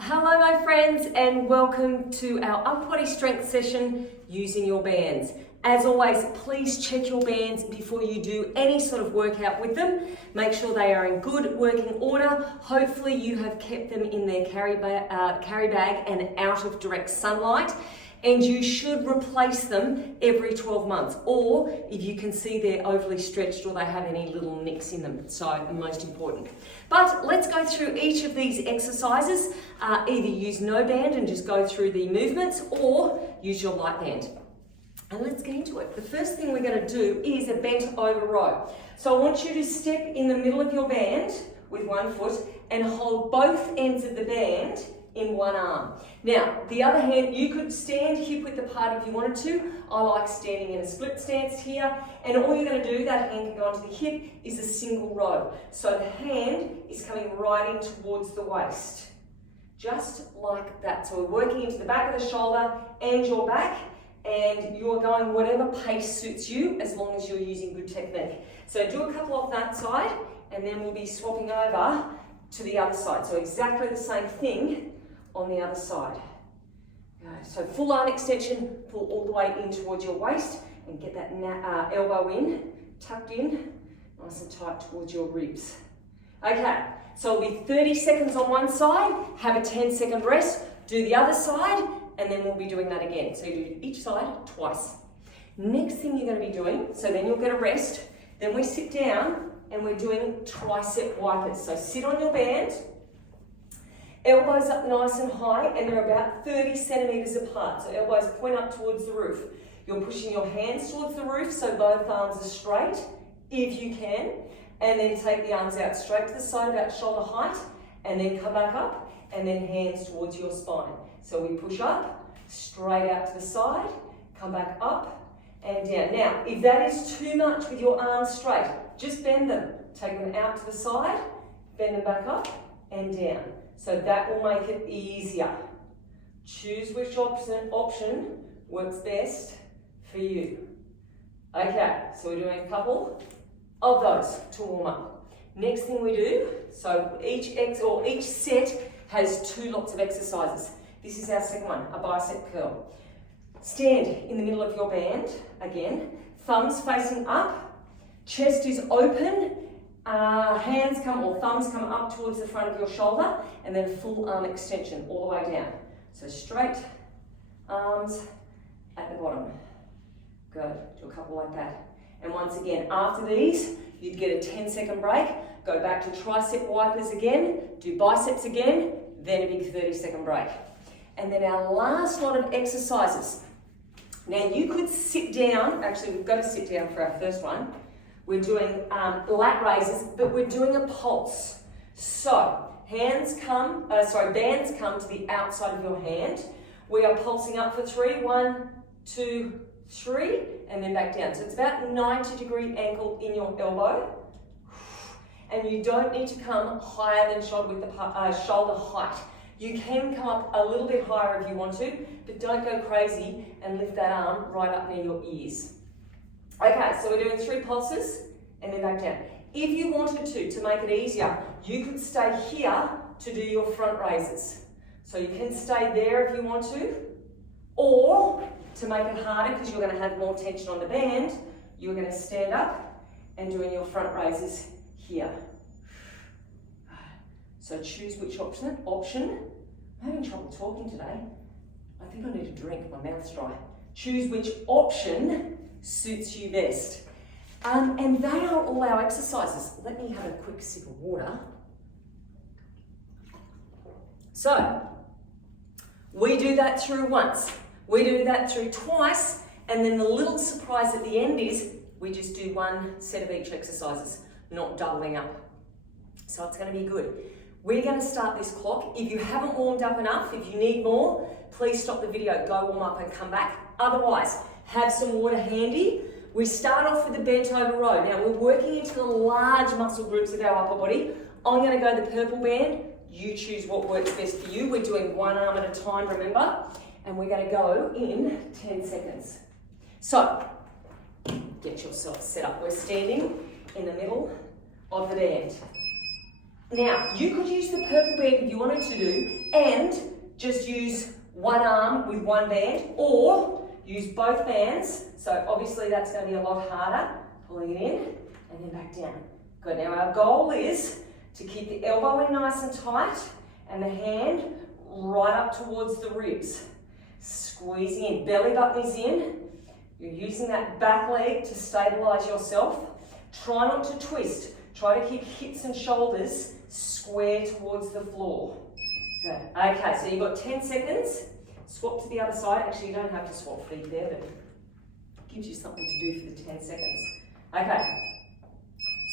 Hello my friends and welcome to our upper body strength session using your bands. As always, please check your bands before you do any sort of workout with them. Make sure they are in good working order. Hopefully you have kept them in their carry bag and out of direct sunlight. And you should replace them every 12 months, or if you can see they're overly stretched or they have any little nicks in them, so most important. But let's go through each of these exercises. Either use no band and just go through the movements, or use your light band. And let's get into it. The first thing we're going to do is a bent over row. So I want you to step in the middle of your band with one foot and hold both ends of the band in one arm. Now, the other hand, you could stand hip width apart if you wanted to. I like standing in a split stance here. And all you're going to do, that hand can go onto the hip, is a single row. So the hand is coming right in towards the waist. Just like that. So we're working into the back of the shoulder and your back. And you're going whatever pace suits you as long as you're using good technique. So do a couple off that side and then we'll be swapping over to the other side. So exactly the same thing on the other side. So full arm extension, pull all the way in towards your waist and get that elbow in, tucked in, nice and tight towards your ribs. Okay, so it'll be 30 seconds on one side, have a 10-second rest, do the other side, and then we'll be doing that again. So you do each side twice. Next thing you're going to be doing, so then you'll get a rest, then we sit down and we're doing tricep wipers. So sit on your band, elbows up nice and high, and they're about 30 centimeters apart. So elbows point up towards the roof. You're pushing your hands towards the roof so both arms are straight, if you can, and then take the arms out straight to the side about shoulder height, and then come back up, and then hands towards your spine. So we push up, straight out to the side, come back up and down. Now, if that is too much with your arms straight, just bend them. Take them out to the side, bend them back up and down. So that will make it easier. Choose which option works best for you. Okay, so we're doing a couple of those to warm up. Next thing we do, so each set has two lots of exercises. This is our second one, a bicep curl. Stand in the middle of your band, again, thumbs facing up, chest is open, thumbs come up towards the front of your shoulder, and then full arm extension all the way down. So straight arms at the bottom. Good, do a couple like that. And once again, after these, you'd get a 10-second break, go back to tricep wipers again, do biceps again, then a big 30-second break. And then our last lot of exercises. Now you could sit down, actually we've got to sit down for our first one. We're doing lat raises, but we're doing a pulse. So bands come to the outside of your hand. We are pulsing up for 3, 1, 2, 3, and then back down. So it's about 90-degree angle in your elbow. And you don't need to come higher than shoulder height. You can come up a little bit higher if you want to, but don't go crazy and lift that arm right up near your ears. Okay, so we're doing 3 pulses and then back down. If you wanted to make it easier, you could stay here to do your front raises. So you can stay there if you want to, or to make it harder because you're going to have more tension on the band, you're going to stand up and doing your front raises here. So choose which option. I'm having trouble talking today. I think I need a drink, my mouth's dry. Choose which option suits you best. And they are all our exercises. Let me have a quick sip of water. So, we do that through once. We do that through twice. And then the little surprise at the end is we just do one set of each exercises, not doubling up. So it's going to be good. We're going to start this clock. If you haven't warmed up enough, if you need more, please stop the video, go warm up and come back. Otherwise, have some water handy. We start off with the bent over row. Now we're working into the large muscle groups of our upper body. I'm going to go the purple band. You choose what works best for you. We're doing one arm at a time, remember? And we're going to go in 10 seconds. So, get yourself set up. We're standing in the middle of the band. Now, you could use the purple band if you wanted to do, and just use one arm with one band, or use both bands. So obviously that's going to be a lot harder. Pulling it in, and then back down. Good, now our goal is to keep the elbow in nice and tight, and the hand right up towards the ribs. Squeezing in, belly button is in. You're using that back leg to stabilize yourself. Try not to twist. Try to keep hips and shoulders square towards the floor. Good. Okay, so you've got 10 seconds. Swap to the other side. Actually, you don't have to swap feet there, but it gives you something to do for the 10 seconds. Okay,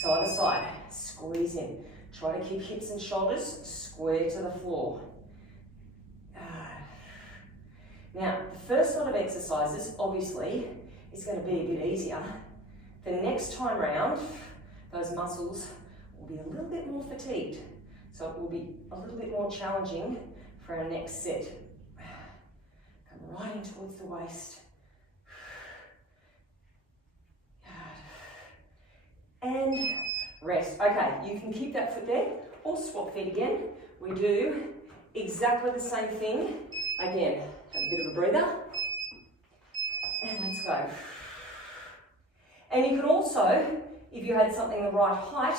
so other side. Squeeze in. Try to keep hips and shoulders square to the floor. Now, the first lot of exercises, obviously, is going to be a bit easier. The next time round, those muscles will be a little bit more fatigued. So it will be a little bit more challenging for our next set. Come right in towards the waist. And rest. Okay, you can keep that foot there, or swap feet again. We do exactly the same thing. Again, have a bit of a breather. And let's go. And you could also, if you had something the right height,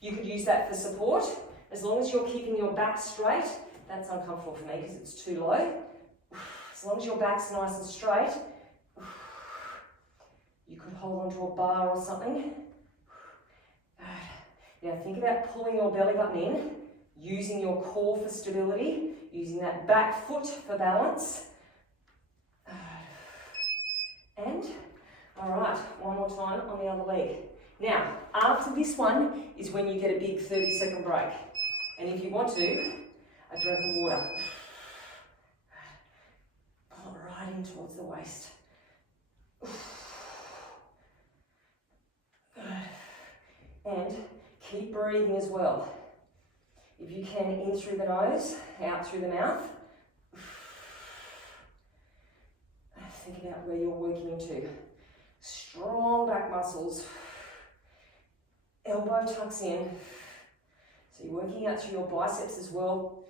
you could use that for support. As long as you're keeping your back straight, that's uncomfortable for me because it's too low. As long as your back's nice and straight, you could hold onto a bar or something. Now think about pulling your belly button in, using your core for stability, using that back foot for balance. And, all right, one more time on the other leg. Now, after this one is when you get a big 30-second break. And if you want to, a drink of water. Pull it right in towards the waist. Good. And keep breathing as well. If you can, in through the nose, out through the mouth. Think about where you're working into. Strong back muscles. Elbow tucks in. So you're working out through your biceps as well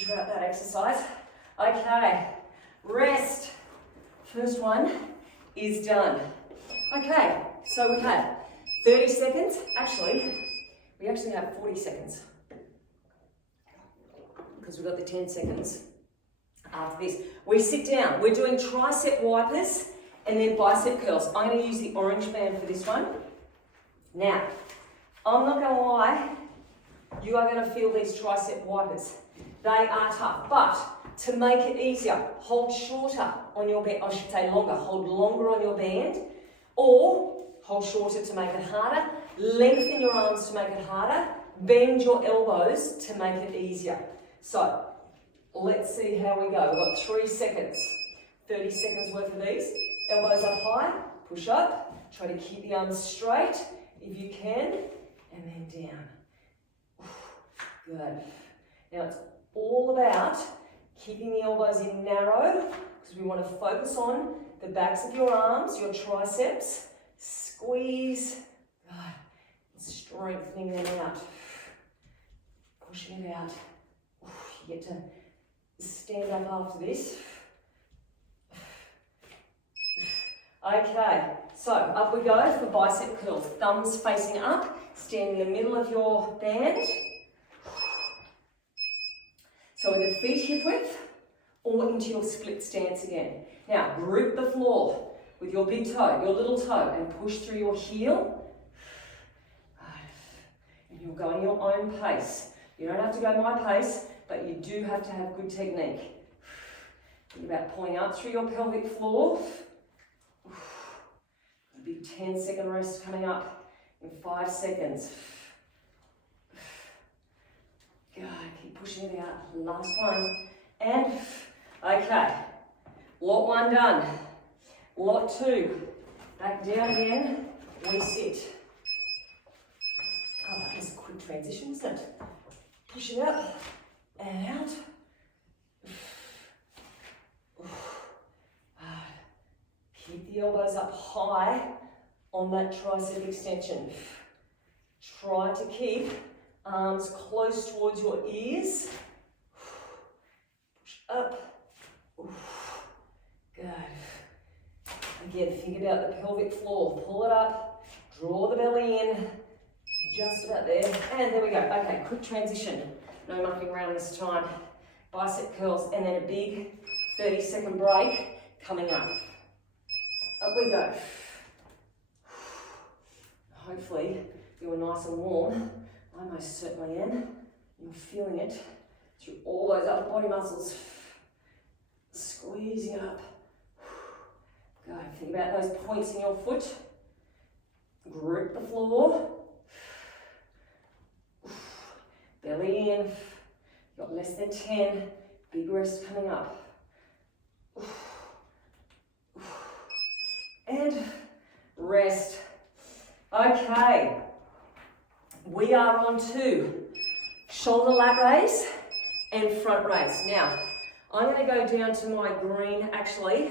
throughout that exercise. Okay, rest. First one is done. Okay, so we had 30 seconds. We actually have 40 seconds because we've got the 10 seconds after this. We sit down. We're doing tricep wipers and then bicep curls. I'm going to use the orange band for this one. Now, I'm not going to lie, you are going to feel these tricep wipers. They are tough, but to make it easier, hold shorter on your band, I should say longer, hold longer on your band, or hold shorter to make it harder, lengthen your arms to make it harder, bend your elbows to make it easier. So, let's see how we go. We've got 3 seconds, 30 seconds worth of these. Elbows up high, push up, try to keep the arms straight if you can, and then down. Good. Now it's all about keeping the elbows in narrow because we want to focus on the backs of your arms, your triceps. Squeeze. Good. Strengthening them out. Pushing it out. You get to stand up after this. Okay, so up we go for bicep curls. Thumbs facing up, stand in the middle of your band. So with the feet hip width or into your split stance again. Now grip the floor with your big toe, your little toe, and push through your heel. And you'll go in your own pace. You don't have to go my pace, but you do have to have good technique. Think about pulling up through your pelvic floor. A big 10-second rest coming up in 5 seconds. Good, keep pushing it out. Last one. And, okay. Lot 1 done. Lot 2. Back down again. We sit. Oh, that was a quick transition, isn't it? Push it up and out. Keep the elbows up high on that tricep extension. Try to keep Arms close towards your ears. Push up. Good. Again, think about the pelvic floor. Pull it up, draw the belly in, just about there. And there we go. Okay, quick transition. No mucking around this time. Bicep curls, and then a big 30-second break coming up. Up we go. Hopefully you're nice and warm. I most certainly am. You're feeling it through all those upper body muscles. Squeezing up. Go. Think about those points in your foot. Grip the floor. Belly in. Got less than 10. Big rest coming up. And rest. Okay. We are on to shoulder lat raise and front raise. Now, I'm going to go down to my green actually.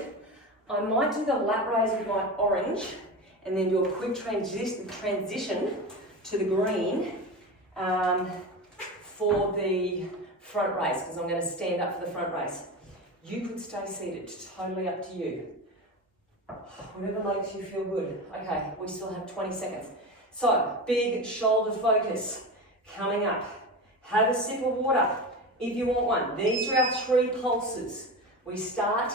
I might do the lat raise with my orange and then do a quick transition to the green for the front raise, because I'm going to stand up for the front raise. You could stay seated, totally up to you. Whatever makes you feel good. Okay, we still have 20 seconds. So, big shoulder focus coming up. Have a sip of water if you want one. These are our 3 pulses. We start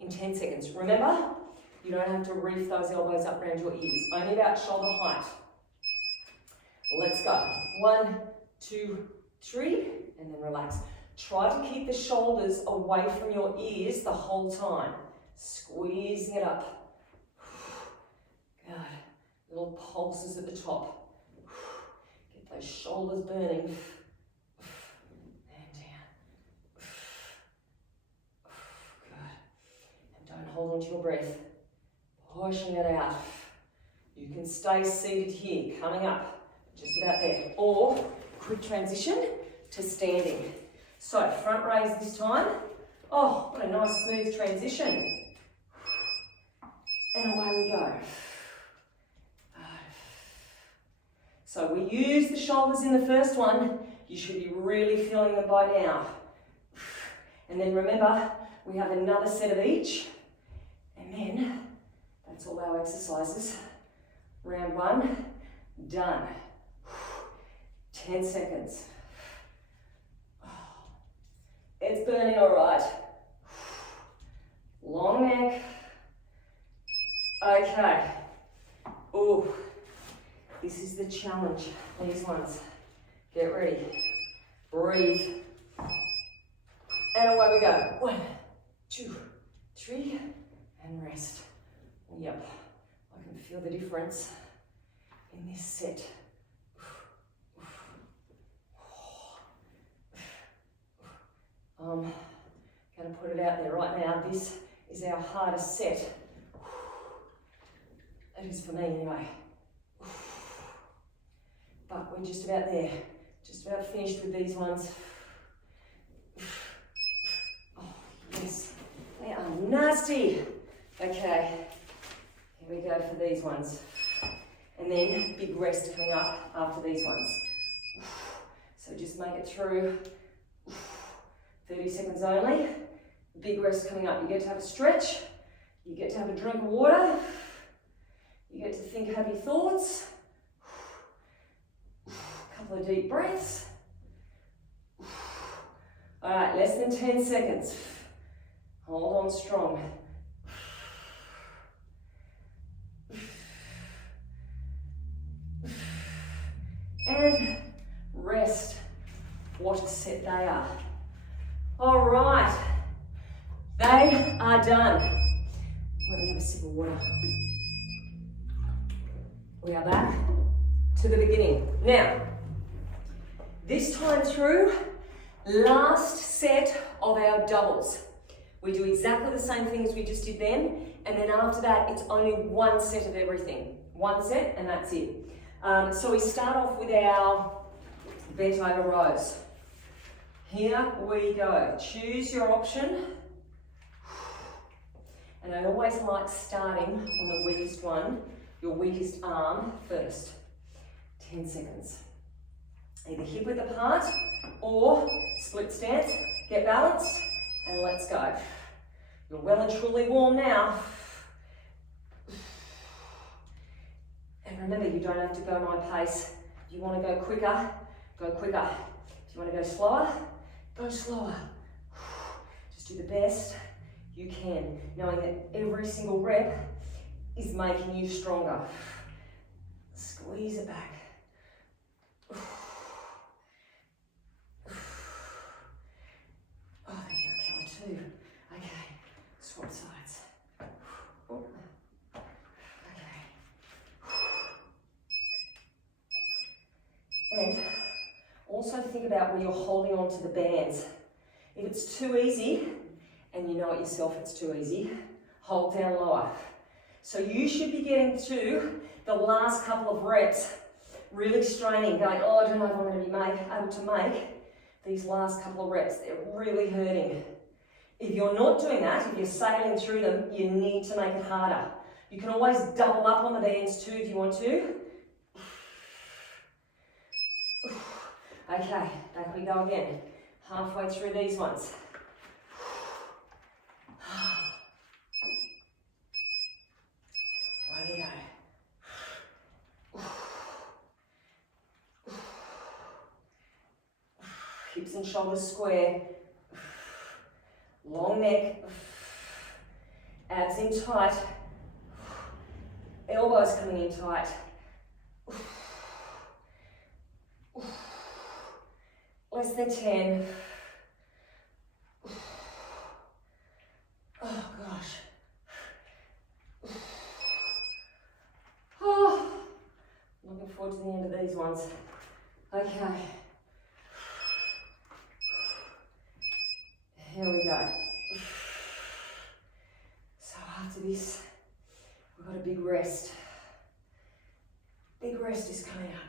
in 10 seconds. Remember, you don't have to reef those elbows up around your ears. Only about shoulder height. Let's go. 1, 2, 3, and then relax. Try to keep the shoulders away from your ears the whole time. Squeezing it up. Good. Little pulses at the top. Get those shoulders burning. And down. Good. And don't hold on to your breath. Pushing it out. You can stay seated here, coming up, just about there. Or quick transition to standing. So front raise this time. Oh, what a nice smooth transition. And away we go. So we use the shoulders in the first one. You should be really feeling them by now. And then remember, we have another set of each. And then that's all our exercises. Round 1, done. 10 seconds. It's burning all right. Long neck. Okay. Ooh, this is the challenge. These ones. Get ready. Breathe. And away we go. 1, 2, 3, and rest. Yep, I can feel the difference in this set. I'm going to put it out there right now. This is our hardest set. It is for me anyway. But we're just about there. Just about finished with these ones. Oh, yes. They are nasty. Okay. Here we go for these ones. And then big rest coming up after these ones. So just make it through. 30 seconds only. Big rest coming up. You get to have a stretch. You get to have a drink of water. You get to think happy thoughts. A couple of deep breaths. All right, less than 10 seconds. Hold on strong. And rest. What a set they are. All right, they are done. Let me have a sip of water. We are back to the beginning. Now, this time through, last set of our doubles. We do exactly the same thing as we just did then, and then after that, it's only one set of everything. One set, and that's it. So we start off with our bent over rows. Here we go. Choose your option. And I always like starting on the weakest one, your weakest arm first. 10 seconds. Either hip width apart or split stance. Get balanced and let's go. You're well and truly warm now. And remember, you don't have to go my pace. If you want to go quicker, go quicker. If you want to go slower, go slower. Just do the best you can, knowing that every single rep is making you stronger. Squeeze it back. Oh, there's your killer too. Okay, swap sides. Okay. And also think about where you're holding on to the bands. If it's too easy, and you know it yourself, it's too easy, hold down lower. So you should be getting to the last couple of reps, really straining, going, oh, I don't know if I'm going to be able to make these last couple of reps. They're really hurting. If you're not doing that, if you're sailing through them, you need to make it harder. You can always double up on the bands too if you want to. Okay, back we go again. Halfway through these ones. Way to go. Hips and shoulders square. Long neck. Abs in tight. Elbows coming in tight. Less than 10. Oh gosh. Oh, looking forward to the end of these ones. Okay. Here we go. So after this, we've got a big rest. Big rest is coming up.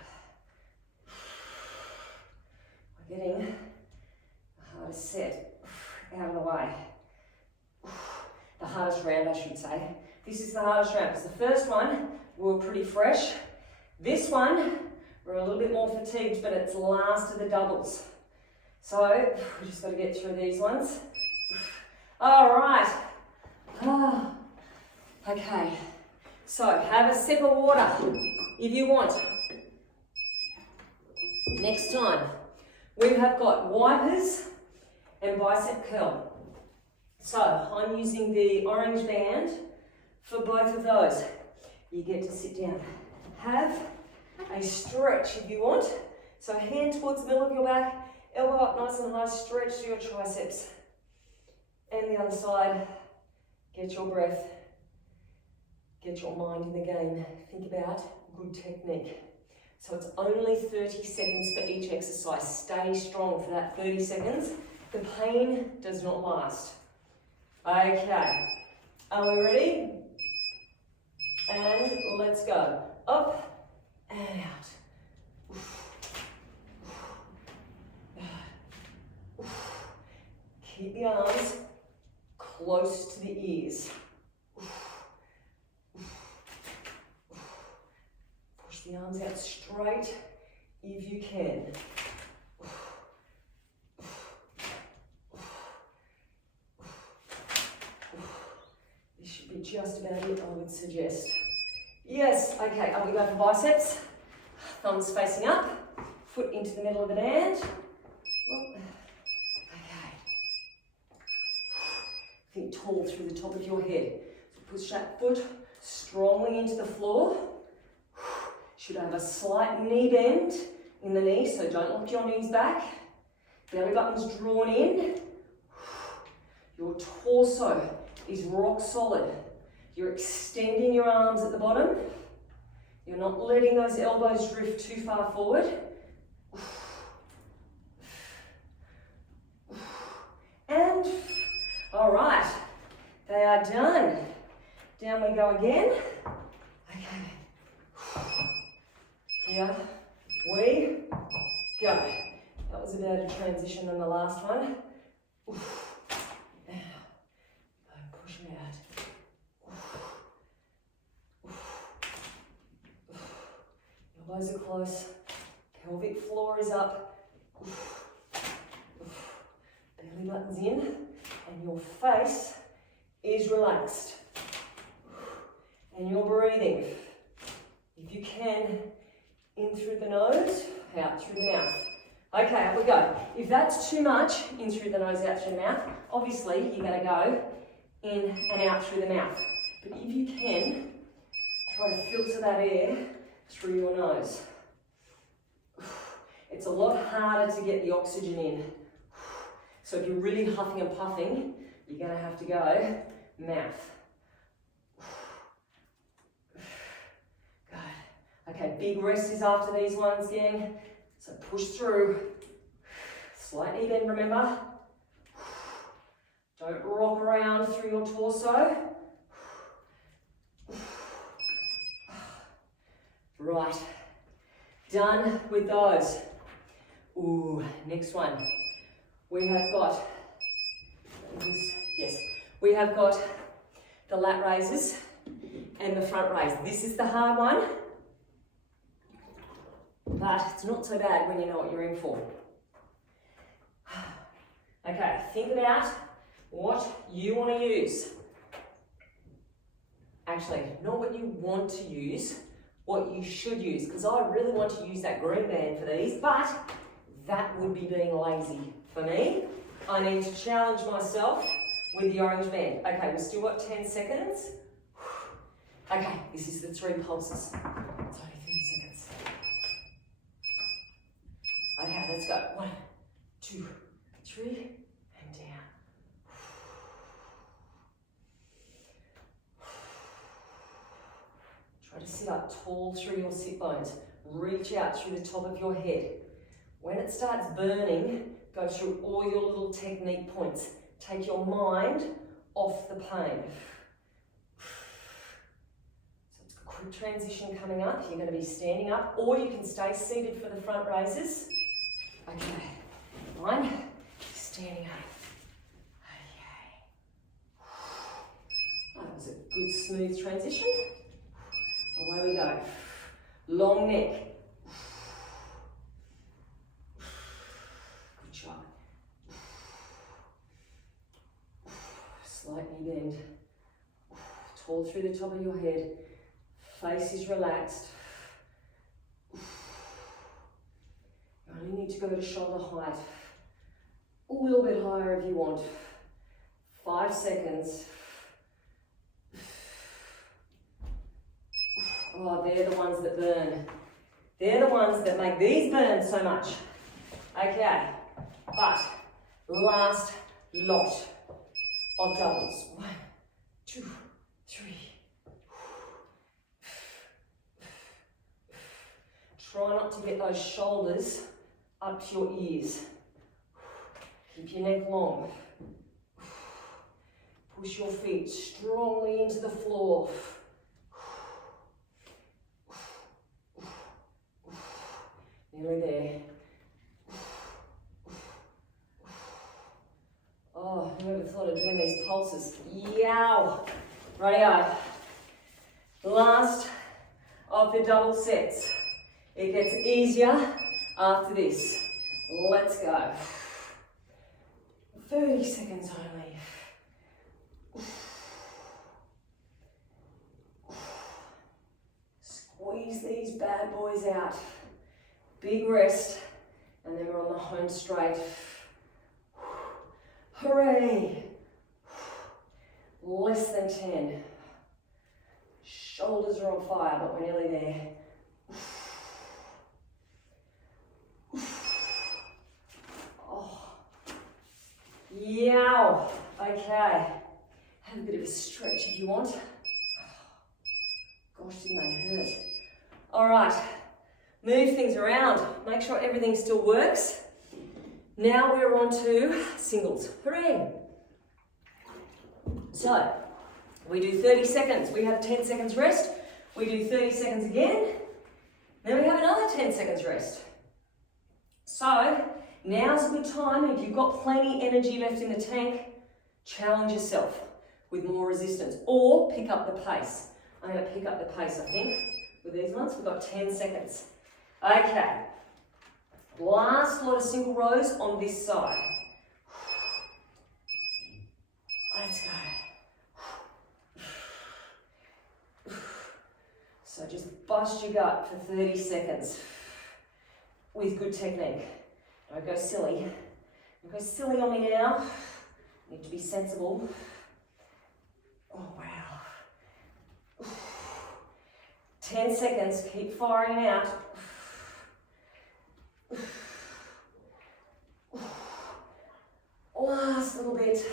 We're getting the hardest set out of the way. The hardest round, I should say. This is the hardest round because the first one, we were pretty fresh. This one, we're a little bit more fatigued, but it's last of the doubles. So we just got to get through these ones. All right. Okay. So have a sip of water if you want. Next time, we have got wipers and bicep curl. So I'm using the orange band for both of those. You get to sit down. Have a stretch if you want. So hand towards the middle of your back, elbow up nice and high, stretch to your triceps. And the other side, get your breath, get your mind in the game. Think about good technique. So it's only 30 seconds for each exercise. Stay strong for that 30 seconds. The pain does not last. Okay, are we ready? And let's go. Up and out. Keep the arms close to the ears. Push the arms out straight if you can. This should be just about it, I would suggest. Yes, okay, we go for biceps. Thumbs facing up, foot into the middle of the band. Think tall through the top of your head. So push that foot strongly into the floor. Should have a slight knee bend in the knee, so don't lock your knees back. Belly button's drawn in. Your torso is rock solid. You're extending your arms at the bottom. You're not letting those elbows drift too far forward. And all right, they are done. Down we go again. Okay. Here we go. That was a better transition than the last one. Now, push it out. Elbows are close, pelvic floor is up. Belly button's in, and your face is relaxed. And you're breathing. If you can, in through the nose, out through the mouth. Okay, up we go. If that's too much, in through the nose, out through the mouth, obviously you're going to go in and out through the mouth. But if you can, try to filter that air through your nose. It's a lot harder to get the oxygen in. So if you're really huffing and puffing, you're going to have to go mouth. Good. Okay, big rest is after these ones, gang. So push through. Slight knee bend, remember. Don't rock around through your torso. Right. Done with those. Ooh, next one. We have got, we have got the lat raises and the front raise. This is the hard one, but it's not so bad when you know what you're in for. Okay, think about what you want to use. Actually, not what you want to use, what you should use, because I really want to use that green band for these, but that would be being lazy. For me, I need to challenge myself with the orange band. Okay, we've still got 10 seconds. Okay, this is the 3 pulses. It's only 30 seconds. Okay, let's go. 1, 2, 3, and down. Try to sit up tall through your sit bones. Reach out through the top of your head. When it starts burning, go through all your little technique points. Take your mind off the pain. So it's a quick transition coming up. You're going to be standing up, or you can stay seated for the front raises. Okay, 1, standing up. Okay. That was a good smooth transition. Away we go. Long neck. Slight knee bend. Tall through the top of your head. Face is relaxed. You only need to go to shoulder height. A little bit higher if you want. 5 seconds. Oh, they're the ones that burn. They're the ones that make these burn so much. Okay, but last lot of doubles. 1, 2, 3. Try not to get those shoulders up to your ears. Keep your neck long. Push your feet strongly into the floor. Nearly there. Oh, whoever thought of doing these pulses? Yow! Rightio. Last of the double sets. It gets easier after this. Let's go. 30 seconds only. Squeeze these bad boys out. Big rest, and then we're on the home straight. Hooray! Less than 10. Shoulders are on fire, but we're nearly there. Oh. Yow! Okay. Have a bit of a stretch if you want. Gosh, didn't they hurt? All right. Move things around. Make sure everything still works. Now we're on to singles. Hooray! So, we do 30 seconds. We have 10 seconds rest. We do 30 seconds again. Then we have another 10 seconds rest. So, now's a good time. If you've got plenty energy left in the tank, challenge yourself with more resistance or pick up the pace. I'm going to pick up the pace, I think, with these ones. We've got 10 seconds. Okay, Last lot of single rows on this side. Let's go. So just bust your gut for 30 seconds with good technique. Don't go silly. Don't go silly on me now. Need to be sensible. Oh, wow. 10 seconds, keep firing out. Last little bit.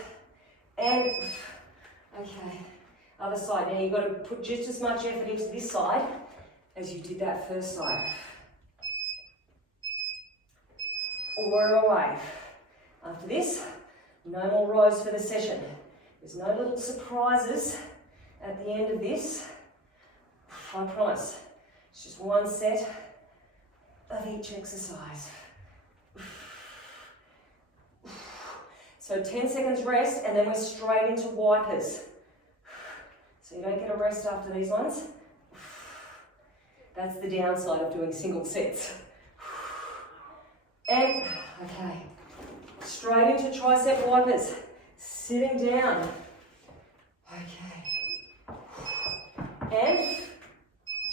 And, okay, other side. Now you've got to put just as much effort into this side as you did that first side. We're away. After this, no more rows for the session. There's no little surprises at the end of this. I promise. It's just one set of each exercise. So 10 seconds rest, and then we're straight into wipers. So you don't get a rest after these ones. That's the downside of doing single sets. And, okay, straight into tricep wipers. Sitting down. Okay. And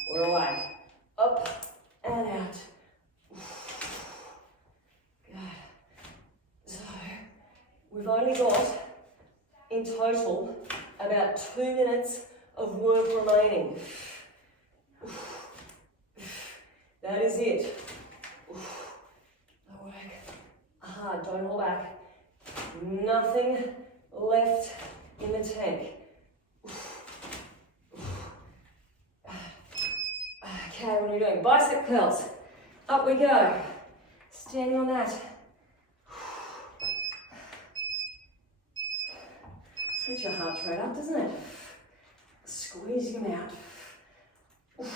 we're away. Up and out. Good. So, we've only got, in total, about 2 minutes of work remaining. That is it. Work hard, don't hold back. Nothing left in the tank. Okay, what are we doing? Bicep curls. Up we go. Standing on that. Gets your heart rate up, doesn't it? Squeezing them out. And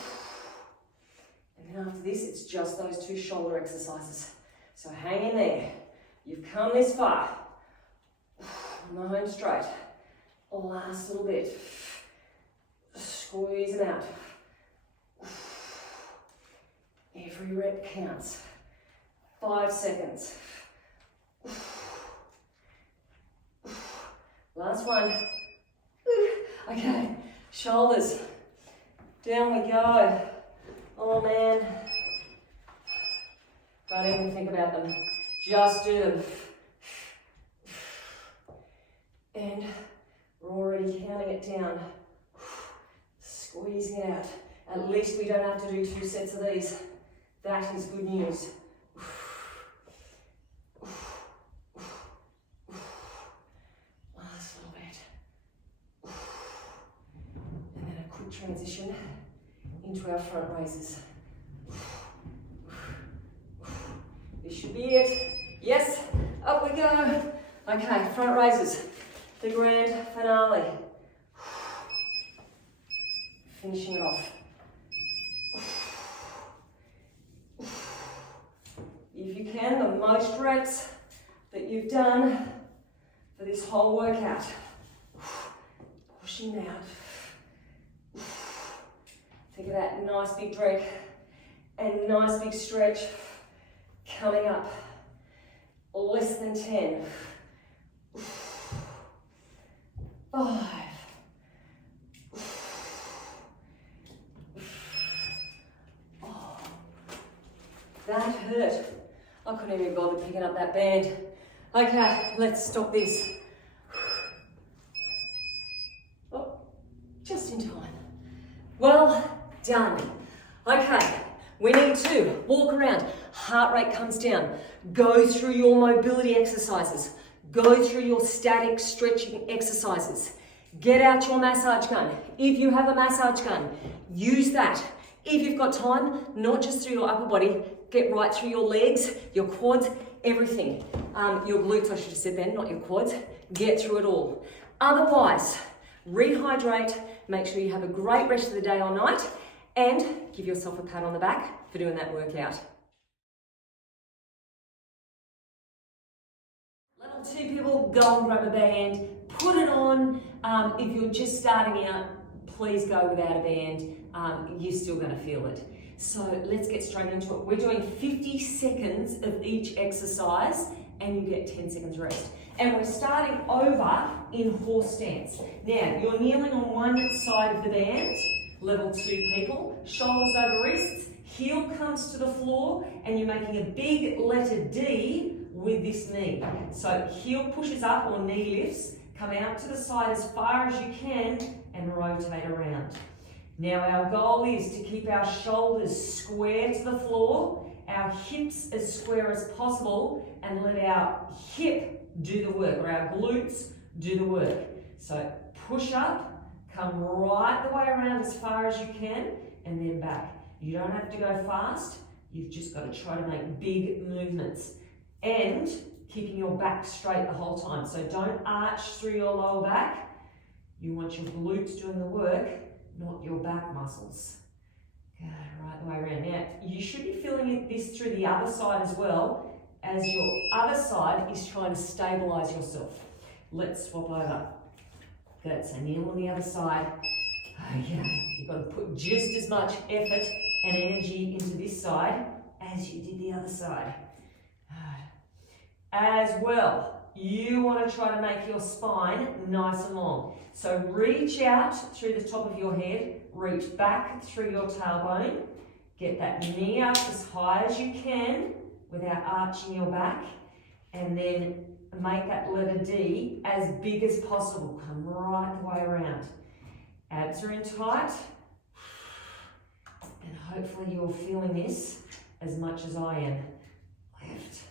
then after this, it's just those 2 shoulder exercises. So hang in there. You've come this far. On the home straight. Last little bit. Squeeze them out. Every rep counts. 5 seconds. Last one. Okay, shoulders. Down we go. Oh man. Don't even think about them. Just do them. And we're already counting it down. Squeezing it out. At least we don't have to do 2 sets of these. That is good news. Last little bit. And then a quick transition into our front raises. This should be it. Yes, up we go. Okay, front raises. The grand finale. Finishing it off. If you can, the most reps that you've done for this whole workout. Pushing out. Think of that nice big drink and nice big stretch coming up. Less than 10. 5. Oh, that hurt. I couldn't even bother picking up that band. Okay, let's stop this. Oh, just in time. Well done. Okay, we need to walk around. Heart rate comes down. Go through your mobility exercises. Go through your static stretching exercises. Get out your massage gun. If you have a massage gun, use that. If you've got time, not just through your upper body, get right through your legs, your quads, everything. Your glutes, I should have said then, not your quads. Get through it all. Otherwise, rehydrate, make sure you have a great rest of the day or night, and give yourself a pat on the back for doing that workout. Level 2 people, go and grab a band, put it on. If you're just starting out, please go without a band. You're still going to feel it. So let's get straight into it. We're doing 50 seconds of each exercise and you get 10 seconds rest. And we're starting over in horse stance. Now, you're kneeling on one side of the band, level 2 people, shoulders over wrists, heel comes to the floor, and you're making a big letter D with this knee. So heel pushes up or knee lifts, come out to the side as far as you can and rotate around. Now our goal is to keep our shoulders square to the floor, our hips as square as possible, and let our hip do the work, or our glutes do the work. So push up, come right the way around as far as you can, and then back. You don't have to go fast, you've just got to try to make big movements. And keeping your back straight the whole time. So don't arch through your lower back. You want your glutes doing the work, not your back muscles. Good, right the way around. Now, you should be feeling this through the other side as well, as your other side is trying to stabilize yourself. Let's swap over. Good, so kneel on the other side. Okay, you've got to put just as much effort and energy into this side as you did the other side. As well, you want to try to make your spine nice and long. So reach out through the top of your head, reach back through your tailbone, get that knee up as high as you can without arching your back, and then make that letter D as big as possible. Come right the way around. Abs are in tight, and hopefully you're feeling this as much as I am. Left.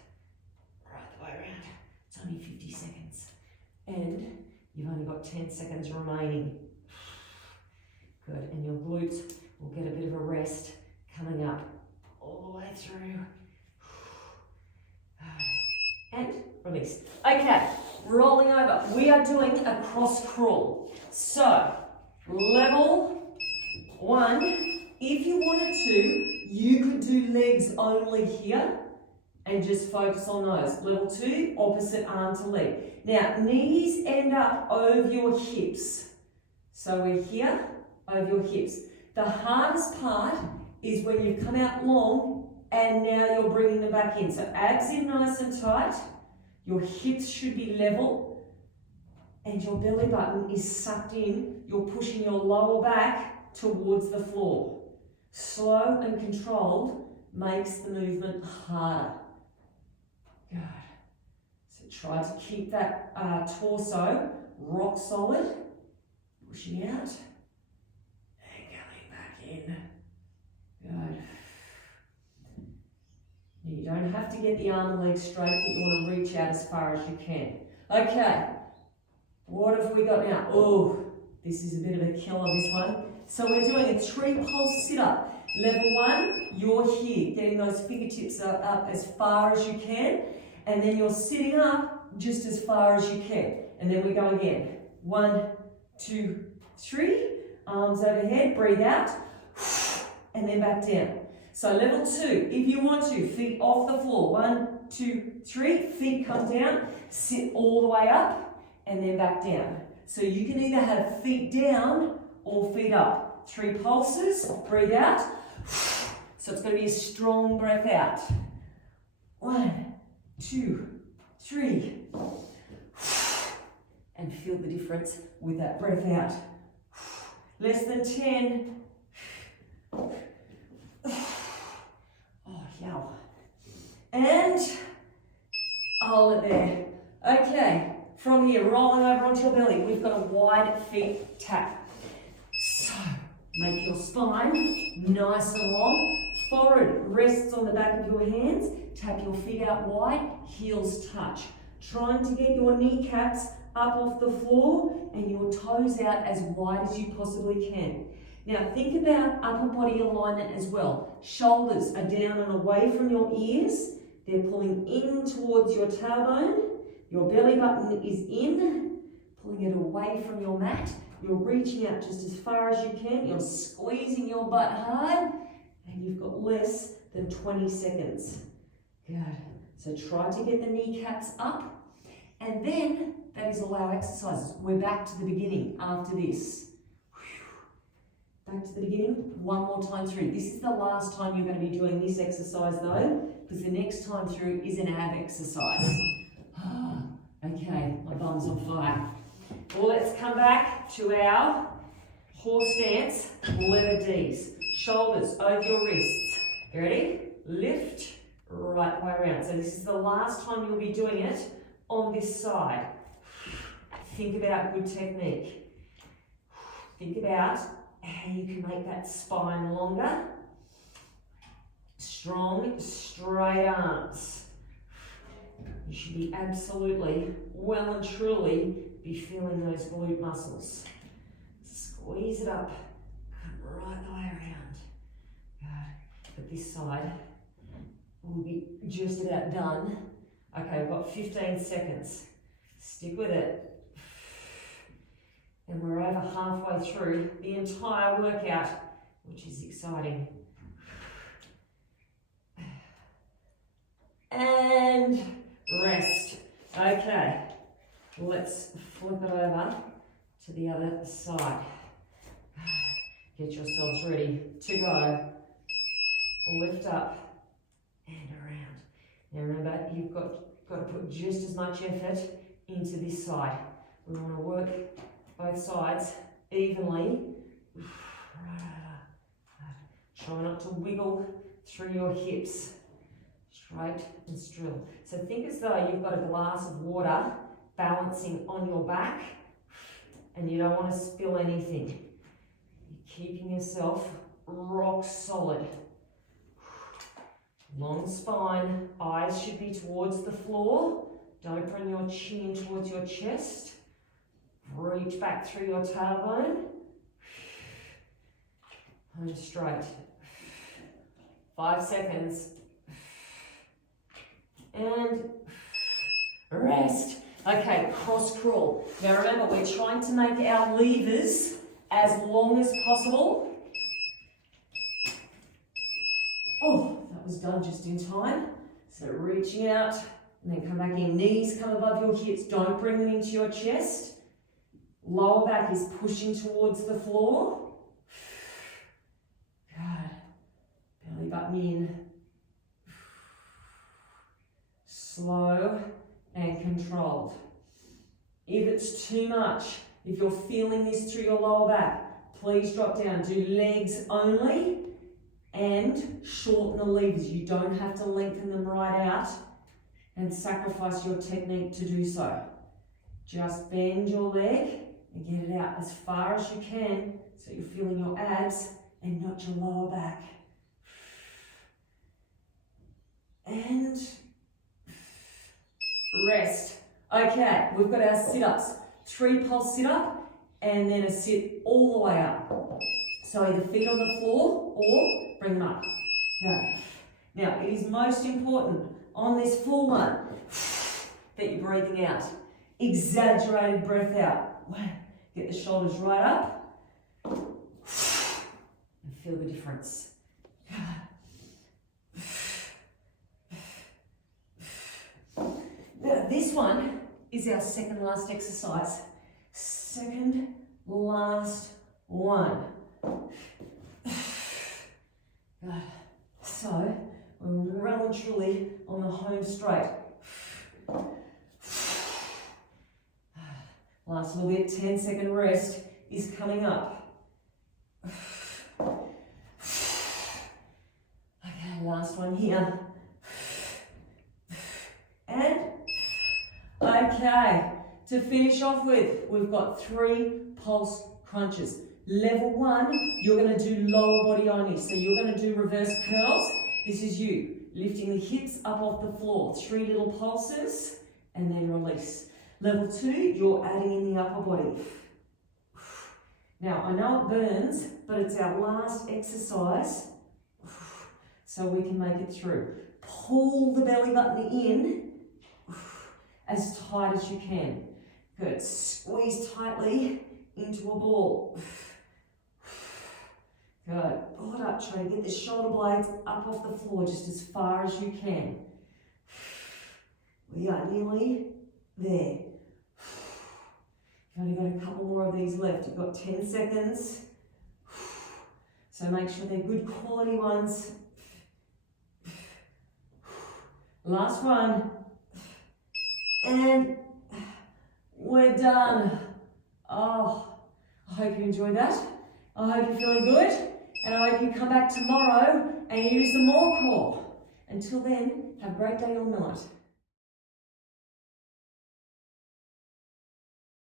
It's only 50 seconds. And you've only got 10 seconds remaining. Good, and your glutes will get a bit of a rest coming up all the way through. And release. Okay, rolling over. We are doing a cross crawl. So, level 1, if you wanted to, you could do legs only here and just focus on those. Level 2, opposite arm to leg. Now, knees end up over your hips. So we're here, over your hips. The hardest part is when you've come out long and now you're bringing them back in. So abs in nice and tight. Your hips should be level and your belly button is sucked in. You're pushing your lower back towards the floor. Slow and controlled makes the movement harder. Good. So try to keep that torso rock solid. Pushing out and coming back in. Good. You don't have to get the arm and leg straight, but you want to reach out as far as you can. Okay. What have we got now? Oh, this is a bit of a killer, this one. So we're doing a 3-pulse sit-up. Level 1, you're here, getting those fingertips up as far as you can, and then you're sitting up just as far as you can. And then we go again. 1, 2, 3, arms overhead, breathe out, and then back down. So level 2, if you want to, feet off the floor. 1, 2, 3, feet come down, sit all the way up, and then back down. So you can either have feet down or feet up. 3 pulses, breathe out. So it's going to be a strong breath out. 1, 2, 3. And feel the difference with that breath out. Less than 10. Oh, yeah. And hold it there. Okay, from here, rolling over onto your belly. We've got a wide feet tap. So, make your spine nice and long. Forehead rests on the back of your hands. Tap your feet out wide, heels touch. Trying to get your kneecaps up off the floor and your toes out as wide as you possibly can. Now think about upper body alignment as well. Shoulders are down and away from your ears. They're pulling in towards your tailbone. Your belly button is in, pulling it away from your mat. You're reaching out just as far as you can. You're squeezing your butt hard and you've got less than 20 seconds. Good. So try to get the kneecaps up. And then that is all our exercises. We're back to the beginning after this. Back to the beginning, one more time through. This is the last time you're going to be doing this exercise though, because the next time through is an ab exercise. Okay, my bum's on fire. Well, let's come back to our horse stance, letter Ds. Shoulders over your wrists. You ready? Lift, right way around. So this is the last time you'll be doing it on this side. Think about good technique. Think about how you can make that spine longer. Strong, straight arms. You should be absolutely, well and truly, be feeling those glute muscles. Squeeze it up, come right the way around. Good. But this side will be just about done. Okay, we've got 15 seconds. Stick with it. And we're over halfway through the entire workout, which is exciting. And rest. Okay, let's flip it over to the other side. Get yourselves ready to go. Lift up and around. Now remember, you've got to put just as much effort into this side. We want to work both sides evenly. Try not to wiggle through your hips. Straight and still. So think as though you've got a glass of water balancing on your back and you don't want to spill anything. You're keeping yourself rock solid. Long spine, eyes should be towards the floor. Don't bring your chin towards your chest. Reach back through your tailbone. Home straight. 5 seconds. And rest. Okay, cross crawl. Now remember, we're trying to make our levers as long as possible. Oh, that was done just in time. So reaching out and then come back in. Knees come above your hips. Don't bring them into your chest. Lower back is pushing towards the floor. Good. Belly button in. Slow and controlled. If it's too much, if you're feeling this through your lower back, please drop down. Do legs only and shorten the levers. You don't have to lengthen them right out and sacrifice your technique to do so. Just bend your leg and get it out as far as you can so you're feeling your abs and not your lower back. And rest. Okay, we've got our sit-ups. 3 pulse sit-up and then a sit all the way up. So either feet on the floor or bring them up. Go. Now, it is most important on this full one that you're breathing out. Exaggerated breath out. Get the shoulders right up and feel the difference. Now, this one is our second last exercise. Second last one. So, we're well and truly on the home straight. Last little bit, 10-second rest is coming up. Okay, last one here. And, okay, to finish off with, we've got 3 pulse crunches. Level 1, you're going to do lower body only. So you're going to do reverse curls. This is you, lifting the hips up off the floor. 3 little pulses, and then release. Level 2, you're adding in the upper body. Now, I know it burns, but it's our last exercise, so we can make it through. Pull the belly button in as tight as you can. Good. Squeeze tightly into a ball. Good. Pull it up. Try to get the shoulder blades up off the floor just as far as you can. We are nearly there. You've only got a couple more of these left. You've got 10 seconds. So make sure they're good quality ones. Last one. And we're done. Oh, I hope you enjoyed that. I hope you're feeling good. And I hope you come back tomorrow and use the more core. Until then, have a great day on night.